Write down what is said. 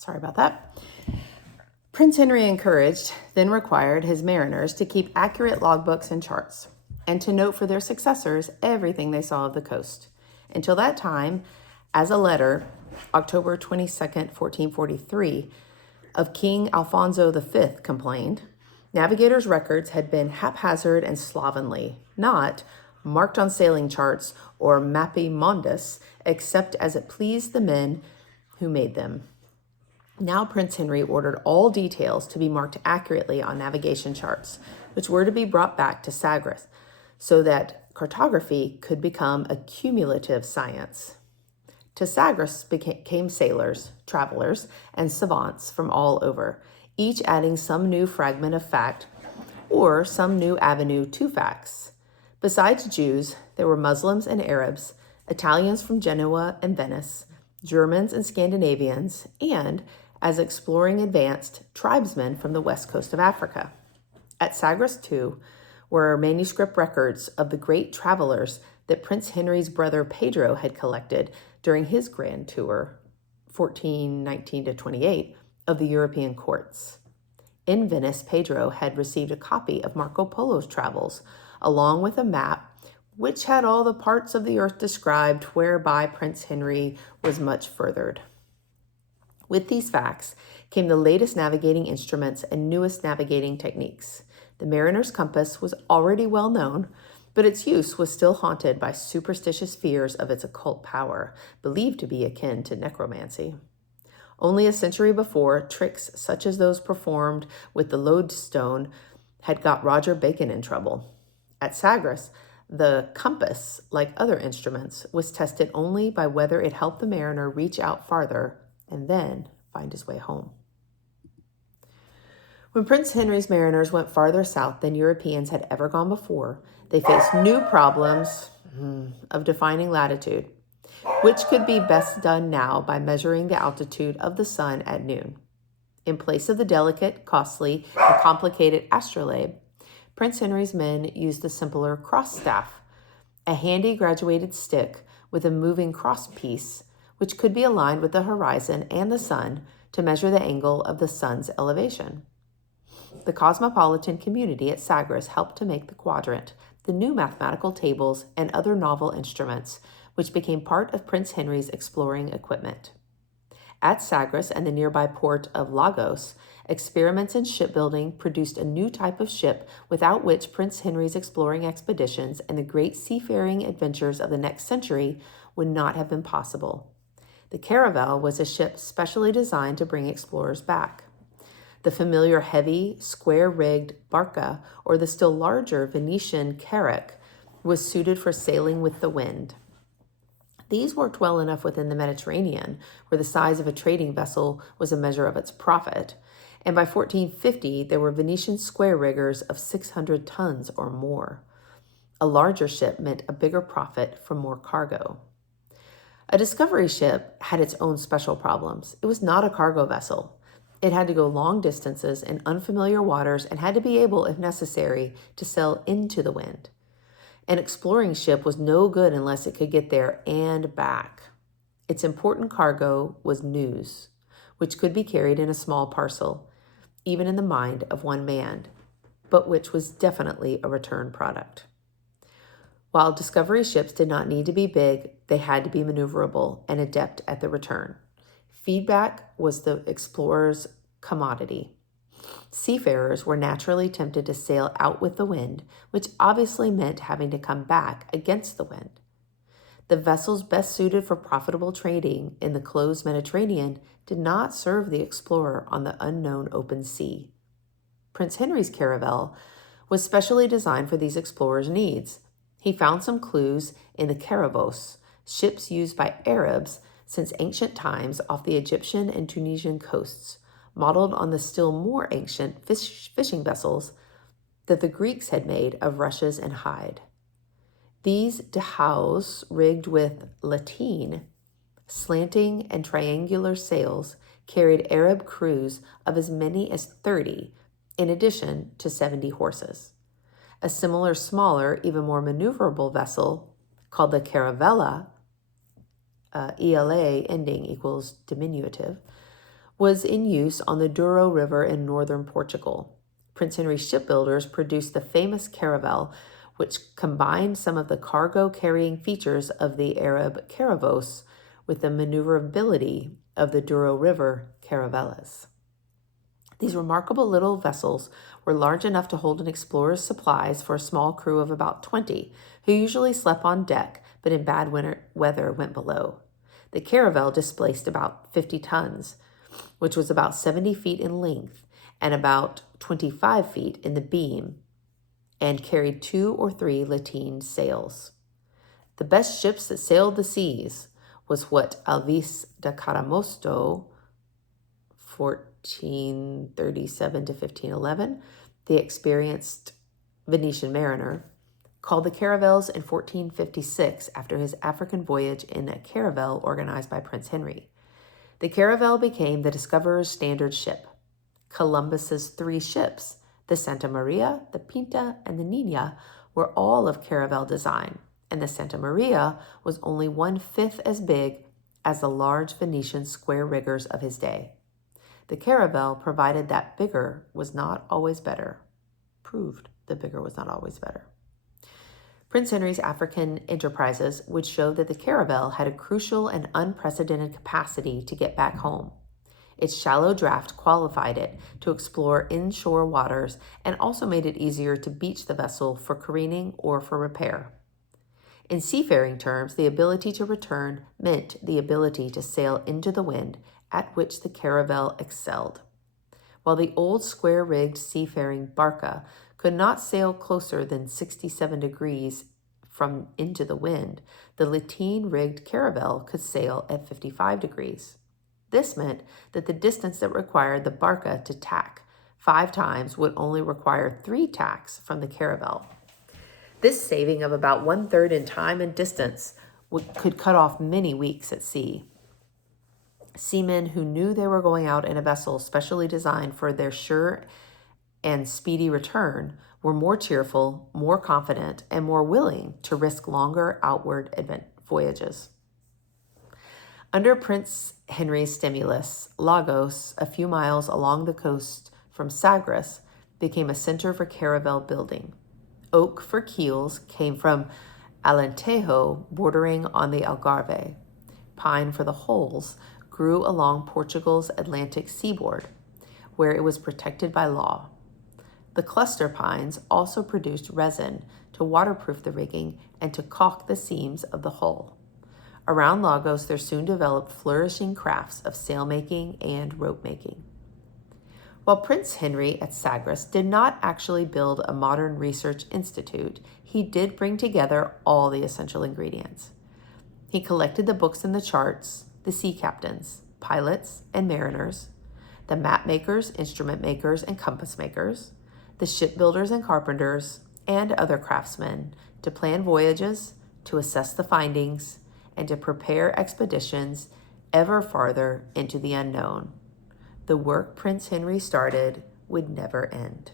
Sorry about that. Prince Henry encouraged, then required, his mariners to keep accurate logbooks and charts, and to note for their successors everything they saw of the coast. Until that time, as a letter, October 22nd, 1443, of King Alfonso V complained, navigators' records had been haphazard and slovenly, not marked on sailing charts or mappi mondus, except as it pleased the men who made them. Now Prince Henry ordered all details to be marked accurately on navigation charts, which were to be brought back to Sagres, so that cartography could become a cumulative science. To Sagres came sailors, travelers, and savants from all over, each adding some new fragment of fact or some new avenue to facts. Besides Jews, there were Muslims and Arabs, Italians from Genoa and Venice, Germans and Scandinavians, and, as exploring advanced, tribesmen from the west coast of Africa. At Sagres, too, were manuscript records of the great travelers that Prince Henry's brother Pedro had collected during his grand tour, 1419 to 28, of the European courts. In Venice, Pedro had received a copy of Marco Polo's travels, along with a map which had all the parts of the earth described whereby Prince Henry was much furthered. With these facts came the latest navigating instruments and newest navigating techniques. The mariner's compass was already well known, but its use was still haunted by superstitious fears of its occult power, believed to be akin to necromancy. Only a century before, tricks such as those performed with the lodestone had got Roger Bacon in trouble. At Sagres, the compass, like other instruments, was tested only by whether it helped the mariner reach out farther and then find his way home. When Prince Henry's mariners went farther south than Europeans had ever gone before, they faced new problems of defining latitude, which could be best done now by measuring the altitude of the sun at noon. In place of the delicate, costly, and complicated astrolabe, Prince Henry's men used the simpler cross staff, a handy graduated stick with a moving cross piece, which could be aligned with the horizon and the sun to measure the angle of the sun's elevation. The cosmopolitan community at Sagres helped to make the quadrant, the new mathematical tables, and other novel instruments, which became part of Prince Henry's exploring equipment. At Sagres and the nearby port of Lagos, experiments in shipbuilding produced a new type of ship without which Prince Henry's exploring expeditions and the great seafaring adventures of the next century would not have been possible. The caravel was a ship specially designed to bring explorers back. The familiar heavy, square-rigged barca, or the still larger Venetian carrack, was suited for sailing with the wind. These worked well enough within the Mediterranean, where the size of a trading vessel was a measure of its profit, and by 1450 there were Venetian square riggers of 600 tons or more. A larger ship meant a bigger profit from more cargo. A discovery ship had its own special problems. It was not a cargo vessel. It had to go long distances in unfamiliar waters and had to be able, if necessary, to sail into the wind. An exploring ship was no good unless it could get there and back. Its important cargo was news, which could be carried in a small parcel, even in the mind of one man, but which was definitely a return product. While discovery ships did not need to be big, they had to be maneuverable and adept at the return. Feedback was the explorer's commodity. Seafarers were naturally tempted to sail out with the wind, which obviously meant having to come back against the wind. The vessels best suited for profitable trading in the closed Mediterranean did not serve the explorer on the unknown open sea. Prince Henry's caravel was specially designed for these explorers' needs. He found some clues in the caravos, ships used by Arabs since ancient times off the Egyptian and Tunisian coasts, modeled on the still more ancient fishing vessels that the Greeks had made of rushes and hide. These dhows, rigged with lateen, slanting and triangular sails, carried Arab crews of as many as 30, in addition to 70 horses. A similar, smaller, even more maneuverable vessel, called the caravella, ELA ending equals diminutive, was in use on the Douro River in northern Portugal. Prince Henry's shipbuilders produced the famous caravel, which combined some of the cargo-carrying features of the Arab caravos with the maneuverability of the Douro River caravelas. These remarkable little vessels were large enough to hold an explorer's supplies for a small crew of about 20, who usually slept on deck, but in bad winter weather went below. The caravel displaced about 50 tons, which was about 70 feet in length and about 25 feet in the beam, and carried 2 or 3 lateen sails. The best ships that sailed the seas was what Alvis de Caramosto, 1437 to 1511, the experienced Venetian mariner, called the caravels in 1456 after his African voyage in a caravel organized by Prince Henry. The caravel became the discoverer's standard ship. Columbus's 3 ships, the Santa Maria, the Pinta, and the Nina, were all of caravel design, and the Santa Maria was only 1/5 as big as the large Venetian square riggers of his day. The caravel provided that bigger was not always better. Proved the bigger was not always better. Prince Henry's African enterprises would show that the caravel had a crucial and unprecedented capacity to get back home. Its shallow draft qualified it to explore inshore waters and also made it easier to beach the vessel for careening or for repair. In seafaring terms, the ability to return meant the ability to sail into the wind, at which the caravel excelled. While the old square-rigged seafaring barca could not sail closer than 67 degrees from into the wind, the lateen-rigged caravel could sail at 55 degrees. This meant that the distance that required the barca to tack 5 times would only require 3 tacks from the caravel. This saving of about 1/3 in time and distance could cut off many weeks at sea. Seamen who knew they were going out in a vessel specially designed for their sure and speedy return were more cheerful, more confident, and more willing to risk longer outward voyages. Under Prince Henry's stimulus, Lagos, a few miles along the coast from Sagres, became a center for caravel building. Oak for keels came from Alentejo, bordering on the Algarve. Pine for the hulls grew along Portugal's Atlantic seaboard, where it was protected by law. The cluster pines also produced resin to waterproof the rigging and to caulk the seams of the hull. Around Lagos, there soon developed flourishing crafts of sailmaking and rope-making. While Prince Henry at Sagres did not actually build a modern research institute, he did bring together all the essential ingredients. He collected the books and the charts, the sea captains, pilots, and mariners, the map makers, instrument makers, and compass makers, the shipbuilders and carpenters, and other craftsmen to plan voyages, to assess the findings, and to prepare expeditions ever farther into the unknown. The work Prince Henry started would never end.